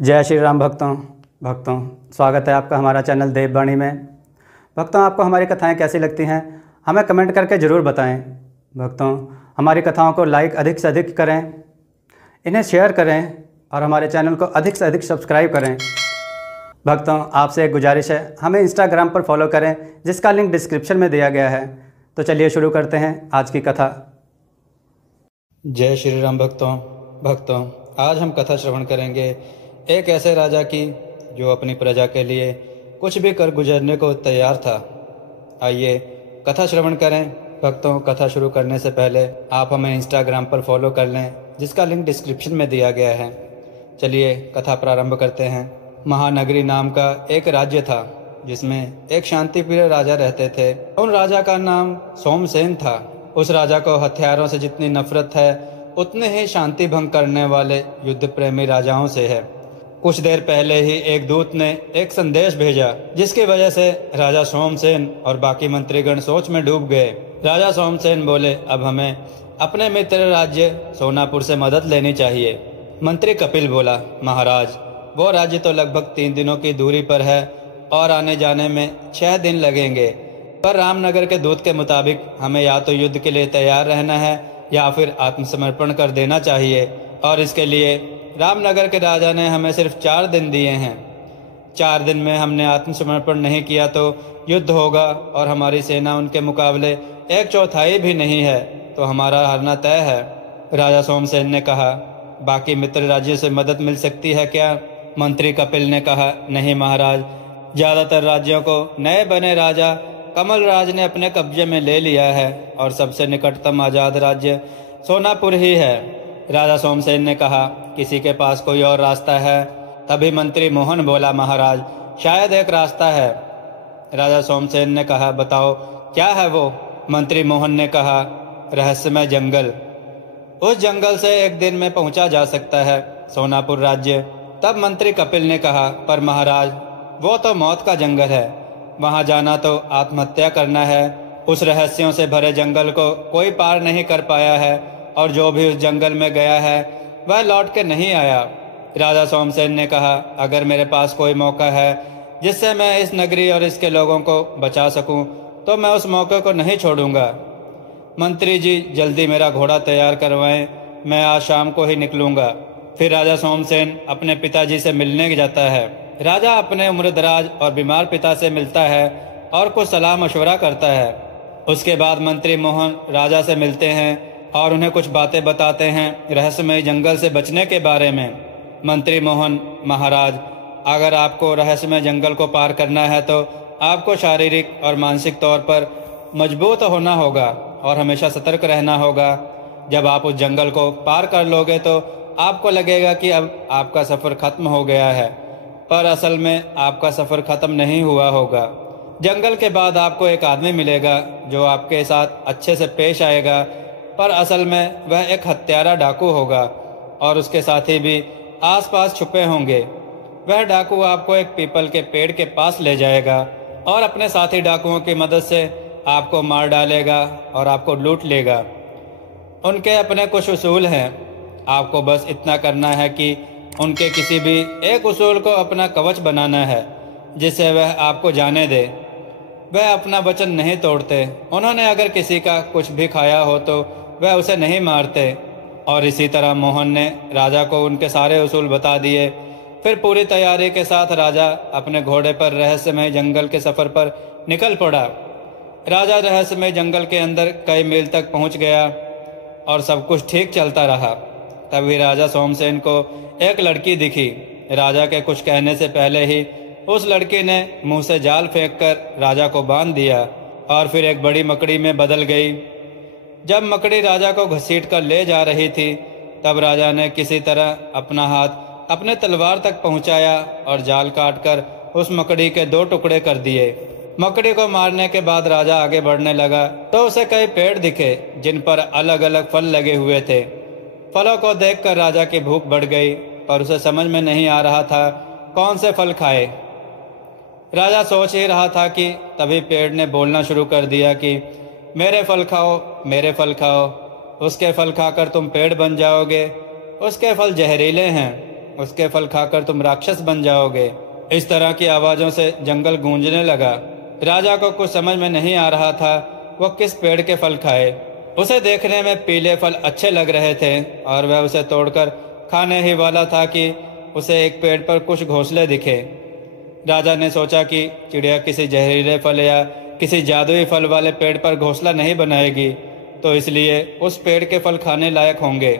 जय श्री राम भक्तों स्वागत है आपका हमारा चैनल देववाणी में। भक्तों, आपको हमारी कथाएं कैसी लगती हैं हमें कमेंट करके ज़रूर बताएं। भक्तों, हमारी कथाओं को लाइक अधिक से अधिक करें, इन्हें शेयर करें और हमारे चैनल को अधिक से अधिक सब्सक्राइब करें। भक्तों, आपसे एक गुजारिश है, हमें इंस्टाग्राम पर फॉलो करें जिसका लिंक डिस्क्रिप्शन में दिया गया है। तो चलिए शुरू करते हैं आज की कथा। जय श्री राम भक्तों, आज हम कथा श्रवण करेंगे एक ऐसे राजा की जो अपनी प्रजा के लिए कुछ भी कर गुजरने को तैयार था। आइए कथा श्रवण करें। भक्तों, कथा शुरू करने से पहले आप हमें इंस्टाग्राम पर फॉलो कर लें जिसका लिंक डिस्क्रिप्शन में दिया गया है। चलिए कथा प्रारंभ करते हैं। महानगरी नाम का एक राज्य था जिसमें एक शांतिप्रिय राजा रहते थे। उन राजा का नाम सोमसेन था। उस राजा को हथियारों से जितनी नफरत है उतने ही शांति भंग करने वाले युद्ध प्रेमी राजाओं से है। कुछ देर पहले ही एक दूत ने एक संदेश भेजा जिसकी वजह से राजा सोमसेन और बाकी मंत्रीगण सोच में डूब गए। राजा सोमसेन बोले, अब हमें अपने मित्र राज्य सोनापुर से मदद लेनी चाहिए। मंत्री कपिल बोला, महाराज, वो राज्य तो लगभग 3 दिनों की दूरी पर है और आने जाने में 6 दिन लगेंगे, पर रामनगर के दूत के मुताबिक हमें या तो युद्ध के लिए तैयार रहना है या फिर आत्मसमर्पण कर देना चाहिए, और इसके लिए रामनगर के राजा ने हमें सिर्फ 4 दिन दिए हैं। 4 दिन में हमने आत्मसमर्पण नहीं किया तो युद्ध होगा और हमारी सेना उनके मुकाबले 1/4 भी नहीं है, तो हमारा हारना तय है। राजा सोमसेन ने कहा, बाकी मित्र राज्यों से मदद मिल सकती है क्या? मंत्री कपिल ने कहा, नहीं महाराज, ज्यादातर राज्यों को नए बने राजा कमल राज ने अपने कब्जे में ले लिया है और सबसे निकटतम आजाद राज्य सोनापुर ही है। राजा सोमसेन ने कहा, किसी के पास कोई और रास्ता है? तभी मंत्री मोहन बोला, महाराज, शायद एक रास्ता है। राजा सोमसेन ने कहा, बताओ क्या है वो? मंत्री मोहन ने कहा, रहस्यमय जंगल। उस जंगल से एक दिन में पहुंचा जा सकता है सोनापुर राज्य। तब मंत्री कपिल ने कहा, पर महाराज, वो तो मौत का जंगल है, वहां जाना तो आत्महत्या करना है। उस रहस्यों से भरे जंगल को कोई पार नहीं कर पाया है और जो भी उस जंगल में गया है वह लौट के नहीं आया। राजा सोमसेन ने कहा, अगर मेरे पास कोई मौका है जिससे मैं इस नगरी और इसके लोगों को बचा सकूं तो मैं उस मौके को नहीं छोड़ूंगा। मंत्री जी, जल्दी मेरा घोड़ा तैयार करवाएं, मैं आज शाम को ही निकलूंगा। फिर राजा सोमसेन अपने पिताजी से मिलने जाता है। राजा अपने उम्रदराज और बीमार पिता से मिलता है और कुछ सलाह मशवरा करता है। उसके बाद मंत्री मोहन राजा से मिलते हैं और उन्हें कुछ बातें बताते हैं रहस्यमय जंगल से बचने के बारे में। मंत्री मोहन, महाराज, अगर आपको रहस्यमय जंगल को पार करना है तो आपको शारीरिक और मानसिक तौर पर मजबूत होना होगा और हमेशा सतर्क रहना होगा। जब आप उस जंगल को पार कर लोगे तो आपको लगेगा कि अब आपका सफ़र खत्म हो गया है, पर असल में आपका सफ़र खत्म नहीं हुआ होगा। जंगल के बाद आपको एक आदमी मिलेगा जो आपके साथ अच्छे से पेश आएगा, पर असल में वह एक हत्यारा डाकू होगा और उसके साथी भी आसपास छुपे होंगे। वह डाकू आपको एक पीपल के पेड़ के पास ले जाएगा और अपने साथी डाकुओं की मदद से आपको मार डालेगा और आपको लूट लेगा। उनके अपने कुछ उसूल हैं, आपको बस इतना करना है कि उनके किसी भी एक उसूल को अपना कवच बनाना है जिससे वह आपको जाने दे। वह अपना वचन नहीं तोड़ते। उन्होंने अगर किसी का कुछ भी खाया हो तो वह उसे नहीं मारते। और इसी तरह मोहन ने राजा को उनके सारे उसूल बता दिए। फिर पूरी तैयारी के साथ राजा अपने घोड़े पर रहस्यमय जंगल के सफ़र पर निकल पड़ा। राजा रहस्यमय जंगल के अंदर कई मील तक पहुंच गया और सब कुछ ठीक चलता रहा। तभी राजा सोमसेन को एक लड़की दिखी। राजा के कुछ कहने से पहले ही उस लड़की ने मुंह से जाल फेंककर राजा को बांध दिया और फिर एक बड़ी मकड़ी में बदल गई। जब मकड़ी राजा को घसीट कर ले जा रही थी तब राजा ने किसी तरह अपना हाथ अपने तलवार तक पहुंचाया और जाल काटकर उस मकड़ी के 2 टुकड़े कर दिए। मकड़ी को मारने के बाद राजा आगे बढ़ने लगा तो उसे कई पेड़ दिखे जिन पर अलग अलग फल लगे हुए थे। फलों को देखकर राजा की भूख बढ़ गई, पर उसे समझ में नहीं आ रहा था कौन से फल खाए। राजा सोच ही रहा था कि तभी पेड़ ने बोलना शुरू कर दिया कि मेरे फल खाओ, मेरे फल खाओ, उसके फल खाकर तुम पेड़ बन जाओगे, उसके फल जहरीले हैं। उसके फल खाकर तुम राक्षस बन जाओगे। इस तरह की आवाजों से जंगल गूंजने लगा। राजा को कुछ समझ में नहीं आ रहा था वह किस पेड़ के फल खाए। उसे देखने में पीले फल अच्छे लग रहे थे और वह उसे तोड़कर खाने ही वाला था कि उसे एक पेड़ पर कुछ घोंसले दिखे। राजा ने सोचा कि चिड़िया किसी जहरीले फल या किसी जादुई फल वाले पेड़ पर घोंसला नहीं बनाएगी, तो इसलिए उस पेड़ के फल खाने लायक होंगे।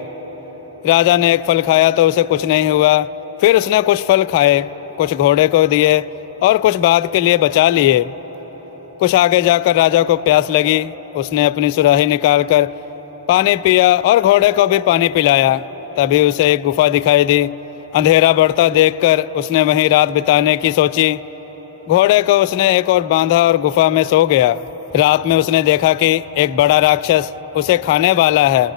राजा ने एक फल खाया तो उसे कुछ नहीं हुआ। फिर उसने कुछ फल खाए, कुछ घोड़े को दिए और कुछ बाद के लिए बचा लिए। कुछ आगे जाकर राजा को प्यास लगी। उसने अपनी सुराही निकालकर पानी पिया और घोड़े को भी पानी पिलाया। तभी उसे एक गुफा दिखाई दी। अंधेरा बढ़ता देखकर उसने वहीं रात बिताने की सोची। घोड़े को उसने एक और बांधा और गुफा में सो गया। रात में उसने देखा कि एक बड़ा राक्षस उसे खाने वाला है।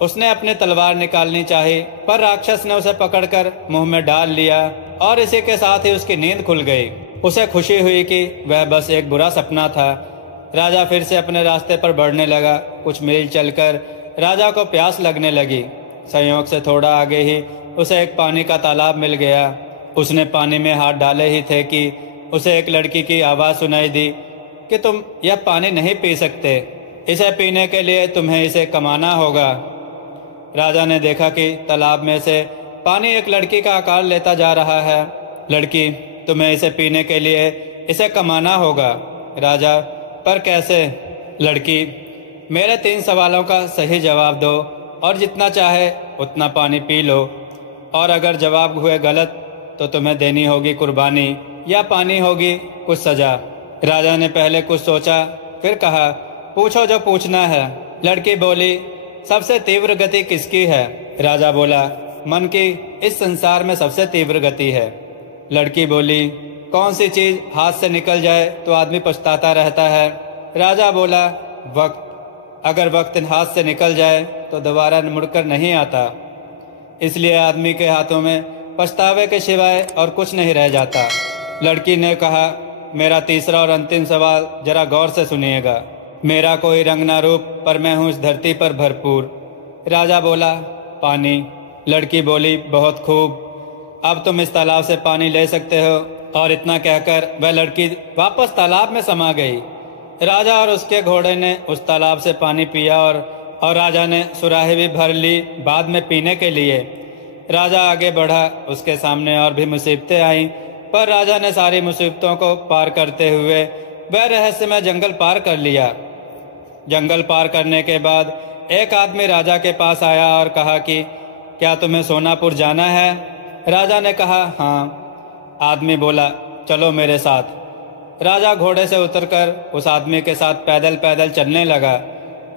उसने अपनी तलवार निकालनी चाही, पर राक्षस ने उसे पकड़कर मुंह में डाल लिया और इसी के साथ ही उसकी नींद खुल गई। उसे खुशी हुई कि वह बस एक बुरा सपना था। राजा फिर से अपने रास्ते पर बढ़ने लगा। कुछ मील चलकर राजा को प्यास लगने लगी। संयोग से थोड़ा आगे ही उसे एक पानी का तालाब मिल गया। उसने पानी में हाथ डाले ही थे कि उसे एक लड़की की आवाज़ सुनाई दी कि तुम यह पानी नहीं पी सकते, इसे पीने के लिए तुम्हें इसे कमाना होगा। राजा ने देखा कि तालाब में से पानी एक लड़की का आकार लेता जा रहा है। लड़की, तुम्हें इसे पीने के लिए इसे कमाना होगा। राजा, पर कैसे? लड़की, मेरे 3 सवालों का सही जवाब दो और जितना चाहे उतना पानी पी लो, और अगर जवाब हुए गलत तो तुम्हें देनी होगी कुर्बानी या पानी होगी कुछ सजा। राजा ने पहले कुछ सोचा, फिर कहा, पूछो जो पूछना है। लड़की बोली, सबसे तीव्र गति किसकी है? राजा बोला, मन की इस संसार में सबसे तीव्र गति है। लड़की बोली, कौन सी चीज हाथ से निकल जाए तो आदमी पछताता रहता है? राजा बोला, वक्त। अगर वक्त हाथ से निकल जाए तो दोबारा मुड़कर नहीं आता, इसलिए आदमी के हाथों में पछतावे के सिवाय और कुछ नहीं रह जाता। लड़की ने कहा, मेरा तीसरा और अंतिम सवाल जरा गौर से सुनिएगा। मेरा कोई रंग ना रूप, पर मैं हूँ इस धरती पर भरपूर। राजा बोला, पानी। लड़की बोली, बहुत खूब, अब तुम इस तालाब से पानी ले सकते हो। और इतना कहकर वह लड़की वापस तालाब में समा गई। राजा और उसके घोड़े ने उस तालाब से पानी पिया और राजा ने सुराही भी भर ली बाद में पीने के लिए। राजा आगे बढ़ा। उसके सामने और भी मुसीबतें आईं, पर राजा ने सारी मुसीबतों को पार करते हुए वह रहस्यमय जंगल पार कर लिया। जंगल पार करने के बाद एक आदमी राजा के पास आया और कहा कि क्या तुम्हें सोनापुर जाना है? राजा ने कहा, हाँ। आदमी बोला, चलो मेरे साथ। राजा घोड़े से उतरकर उस आदमी के साथ पैदल पैदल चलने लगा।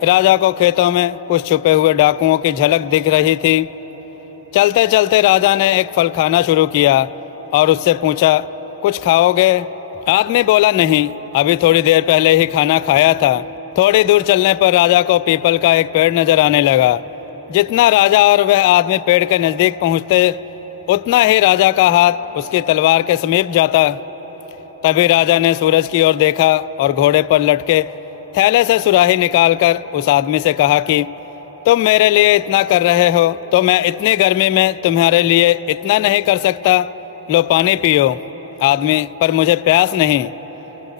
राजा को खेतों में कुछ छुपे हुए डाकुओं की झलक दिख रही थी। चलते चलते राजा ने एक फल खाना शुरू किया और उससे पूछा, कुछ खाओगे? आदमी बोला, नहीं, अभी थोड़ी देर पहले ही खाना खाया था। थोड़ी दूर चलने पर राजा को पीपल का एक पेड़ नजर आने लगा। जितना राजा और वह आदमी पेड़ के नजदीक पहुंचते उतना ही राजा का हाथ उसकी तलवार के समीप जाता। तभी राजा ने सूरज की ओर देखा और घोड़े पर लटके थैले से सुराही निकालकर उस आदमी से कहा कि तुम मेरे लिए इतना कर रहे हो तो मैं इतनी गर्मी में तुम्हारे लिए इतना नहीं कर सकता। लो पानी पियो। आदमी, पर मुझे प्यास नहीं।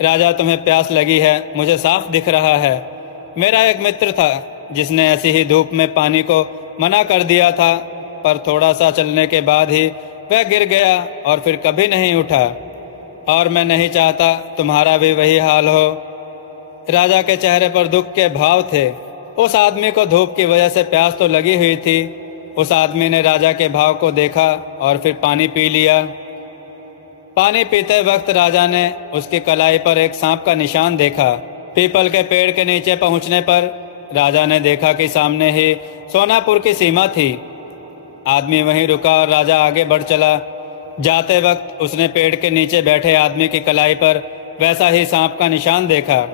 राजा, तुम्हें प्यास लगी है, मुझे साफ दिख रहा है। मेरा एक मित्र था जिसने ऐसी ही धूप में पानी को मना कर दिया था, पर थोड़ा सा चलने के बाद ही वह गिर गया और फिर कभी नहीं उठा, और मैं नहीं चाहता तुम्हारा भी वही हाल हो। राजा के चेहरे पर दुख के भाव थे। उस आदमी को धूप की वजह से प्यास तो लगी हुई थी। उस आदमी ने राजा के भाव को देखा और फिर पानी पी लिया। पानी पीते वक्त राजा ने उसकी कलाई पर एक सांप का निशान देखा। पीपल के पेड़ के नीचे पहुंचने पर राजा ने देखा कि सामने ही सोनापुर की सीमा थी। आदमी वहीं रुका और राजा आगे बढ़ चला। जाते वक्त उसने पेड़ के नीचे बैठे आदमी की कलाई पर वैसा ही सांप का निशान देखा।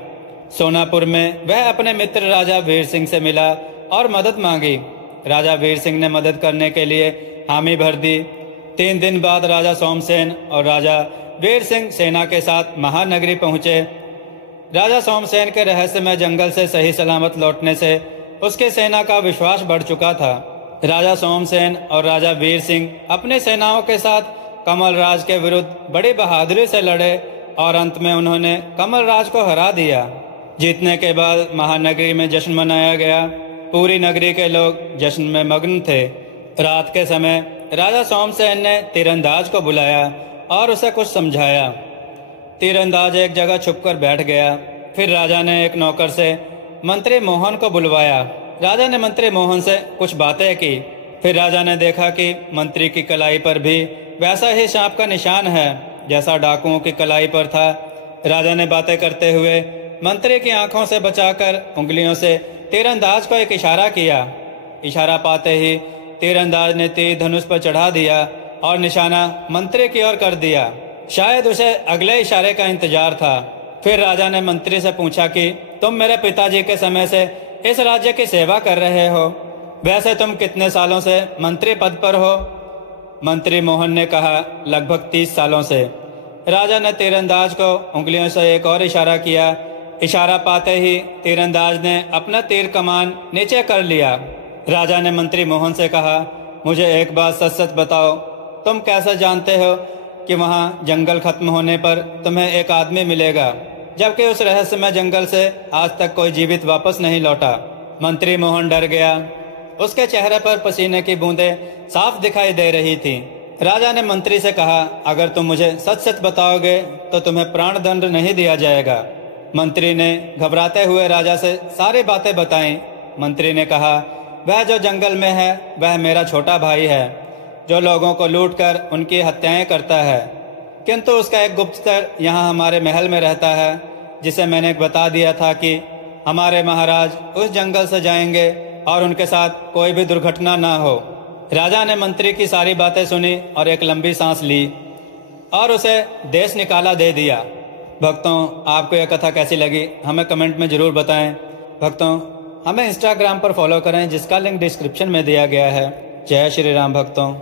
सोनापुर में वह अपने मित्र राजा वीर सिंह से मिला और मदद मांगी। राजा वीर सिंह ने मदद करने के लिए हामी भर दी। 3 दिन बाद राजा सोमसेन और राजा वीर सिंह सेना के साथ महानगरी पहुंचे। राजा सोमसेन के रहस्यमय जंगल से सही सलामत लौटने से उसकी सेना का विश्वास बढ़ चुका था। राजा सोमसेन और राजा वीर सिंह अपने सेनाओं के साथ कमलराज के विरुद्ध बड़ी बहादुरी से लड़े और अंत में उन्होंने कमलराज को हरा दिया। जीतने के बाद महानगरी में जश्न मनाया गया। पूरी नगरी के लोग जश्न में मग्न थे। रात के समय राजा सोमसेन ने तीरंदाज को बुलाया और उसे कुछ समझाया। तीरंदाज एक जगह छुपकर बैठ गया। फिर राजा ने एक नौकर से मंत्री मोहन को बुलवाया। राजा ने मंत्री मोहन से कुछ बातें की। फिर राजा ने देखा कि मंत्री की कलाई पर भी वैसा ही सांप का निशान है जैसा डाकुओं की कलाई पर था। राजा ने बातें करते हुए मंत्री की आंखों से बचाकर उंगलियों से तीरंदाज को एक इशारा किया। इशारा पाते ही तीरंदाज ने तीर धनुष पर चढ़ा दिया और निशाना मंत्री की ओर कर दिया। शायद उसे अगले इशारे का इंतजार था। फिर राजा ने मंत्री से पूछा कि तुम मेरे पिताजी के समय से इस राज्य की सेवा कर रहे हो, वैसे तुम कितने सालों से मंत्री पद पर हो? मंत्री मोहन ने कहा, लगभग 30 सालों से। राजा ने तीरंदाज को उंगलियों से एक और इशारा किया। इशारा पाते ही तीरंदाज ने अपना तीर कमान नीचे कर लिया। राजा ने मंत्री मोहन से कहा, मुझे एक बात सच सच बताओ, तुम कैसे जानते हो कि वहाँ जंगल खत्म होने पर तुम्हें एक आदमी मिलेगा, जबकि उस रहस्यमय जंगल से आज तक कोई जीवित वापस नहीं लौटा? मंत्री मोहन डर गया। उसके चेहरे पर पसीने की बूंदें साफ दिखाई दे रही थी। राजा ने मंत्री से कहा, अगर तुम मुझे सच सच बताओगे तो तुम्हें प्राणदंड नहीं दिया जाएगा। मंत्री ने घबराते हुए राजा से सारी बातें बताईं। मंत्री ने कहा, वह जो जंगल में है वह मेरा छोटा भाई है, जो लोगों को लूटकर उनकी हत्याएं करता है, किंतु उसका एक गुप्तचर यहाँ हमारे महल में रहता है, जिसे मैंने बता दिया था कि हमारे महाराज उस जंगल से जाएंगे और उनके साथ कोई भी दुर्घटना ना हो। राजा ने मंत्री की सारी बातें सुनी और एक लंबी सांस ली और उसे देश निकाला दे दिया। भक्तों, आपको यह कथा कैसी लगी हमें कमेंट में ज़रूर बताएं। भक्तों, हमें इंस्टाग्राम पर फॉलो करें जिसका लिंक डिस्क्रिप्शन में दिया गया है। जय श्री राम भक्तों।